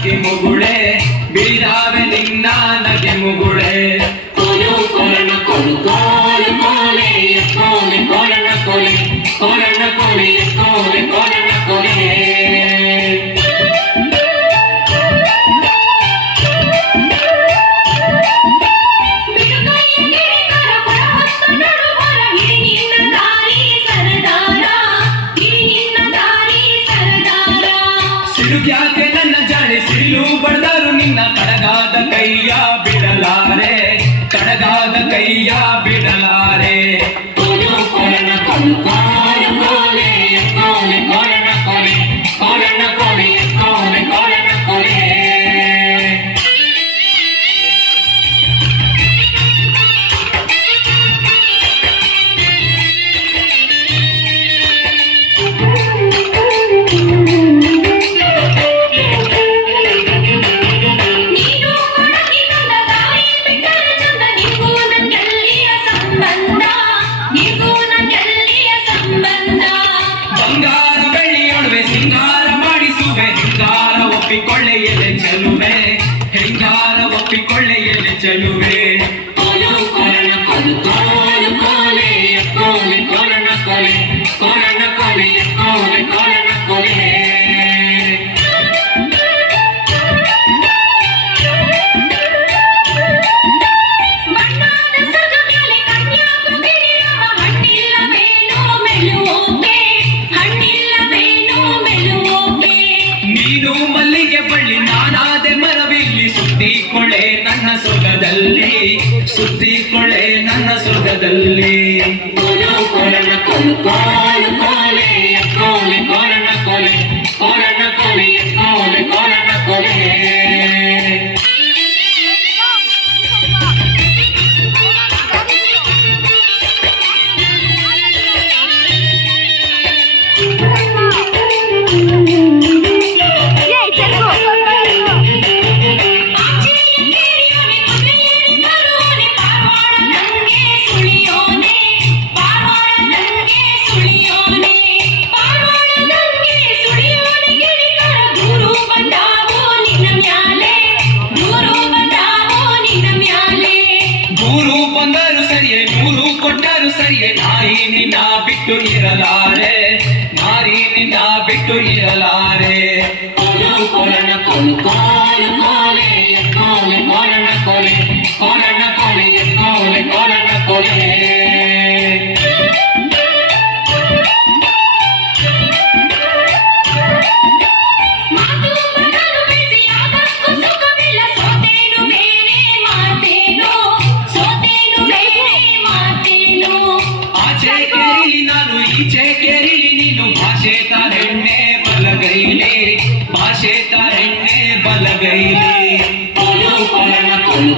ನಗೆ ಮುಗುಳೆ ಬೀರಾವೆ ನಿನ್ನ ನಗೆ ಮುಗುಳೆ ಕೊಲು ಕೊರಣ ಕೊಲು ಕೋಲು ಕೋಲೆ ಕೋಲೆ ಕೊರಣ ಕೊಲೆ ಕೊರಣ ಕೊಲೆ ಕೋಲೆ ಕೊರಣ ಕೊಲೆ ಸಿಡುಕ್ಯಾಕೆ ನನ್ನ ಜಾಣೆ ಸಿಡಿಲು ಬಡ್ದಾರು ನಿನ್ನ ಕಡಗಾದ ಕೈಯ ಬಿಡಲಾರೆ ಕಡಗಾದ ಕೈಯ ಬಿಡಲಾರೆ ಕೊಲು ಕೊರಣ ಕೊಲು ಕೋಲು ಕೋಲೆ ಕೋಲೆ ಕೊರಣ ಕೊಲೆ ಕೊರಣ ಕೊಲೆ ಕೋಲೆ ಕೊರಣ ಕೊಲೆ ಬಂಗಾರ ಬೆಳ್ಳಿಯೊಡವೆ ಸಿಂಗಾರ ಮಾಡಿಸುವೆ ಹಿಂಗಾರ ಒಪ್ಪಿಕೊಳ್ಳೆ ಎಲೆ ಚೆಲುವೆ ಹಿಂಗಾರ ಒಪ್ಪಿಕೊಳ್ಳೆ ಎಲೆ ಚೆಲುವೆ ಕೊಲು ಕೊರಣ ಕೊಲು ಕೋಲು ಕೋಲೆ ಕೋಲೆ ಕೊರಣ ಕೊಲೆ ಕೊರಣ ಕೊಲೆ ಕೋಲೆ ಕೊರಣ ಕೊಲೆ ನೀನು ಮಲ್ಲಿಗೆ ಬಳ್ಳಿ ನಾನಾದೆ ಮರವಿಲ್ಲಿ ಸುತ್ತಿಕೊಳ್ಳೆ ನನ್ನ ಸೊಗದಲ್ಲಿ ಸುತ್ತಿಕೊಳ್ಳೆ ನನ್ನ ಸೊಗದಲ್ಲಿ ಕೊಲು ಕೊರಣ ಕೊಲು ಕೋಲು ಕೋಲೆ ಕೋಲೆ ಕೊರಣ ಕೊಲೆ ಕೊರಣ ಕೊಲೆ ಕೋಲೆ ಕೊರಣ ಕೊಲೆ ಕೊಟ್ಟರು ಸರಿಯೇ ನಾರಿ ನಿನ್ನ ಬಿಟ್ಟು ಇರಲಾರೆ ನಾರಿ ನಿನ್ನ ಬಿಟ್ಟು ಇರಲಾರೆ ಕೊಲು ಕೊರಣ ಕೊಲು ಕೋಲು ಕೋಲೆ ಕೋಲೆ ಕೊರಣ ಕೊಲೆ ಕೊರಣ ಕೊಲೆ ಕೋಲೆ ಕೊರಣ ಕೊಲೆ ಈಚೆ ಕೇರಿಲಿ ನೀನು ಭಾಷೆ ತಾರೆಣ್ಣೆ ಬಲಗೈಲಿ ಭಾಷೆ ತಾರೆಣ್ಣೆ ಬಲಗೈಲಿ ಕೊಲು ಕೊರಣ ಕೊಲು